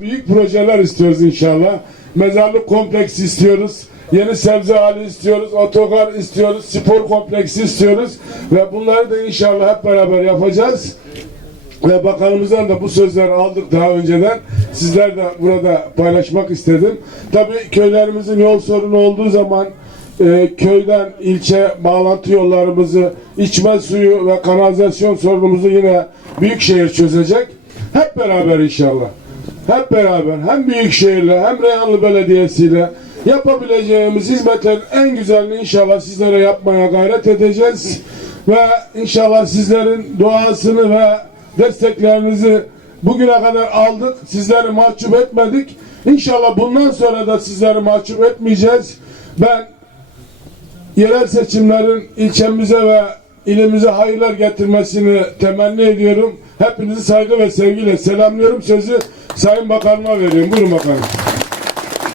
Büyük projeler istiyoruz inşallah. Mezarlık kompleksi istiyoruz. Yeni sebze hali istiyoruz. Otogar istiyoruz. Spor kompleksi istiyoruz. Ve bunları da inşallah hep beraber yapacağız. Ve bakanımızdan da bu sözleri aldık daha önceden. Sizler de burada paylaşmak istedim. Tabii köylerimizin yol sorunu olduğu zaman e, köyden ilçe bağlantı yollarımızı, içme suyu ve kanalizasyon sorunumuzu yine Büyükşehir çözecek. Hep beraber inşallah. Hep beraber hem Büyükşehir'le hem Reyhanlı Belediyesi'yle yapabileceğimiz hizmetlerin en güzelini inşallah sizlere yapmaya gayret edeceğiz. Ve inşallah sizlerin duasını ve desteklerinizi bugüne kadar aldık. Sizleri mahcup etmedik. İnşallah bundan sonra da sizleri mahcup etmeyeceğiz. Ben yerel seçimlerin ilçemize ve ilimize hayırlar getirmesini temenni ediyorum. Hepinizi saygı ve sevgiyle selamlıyorum. Sözü Sayın Bakanıma veriyorum. Buyurun bakanım.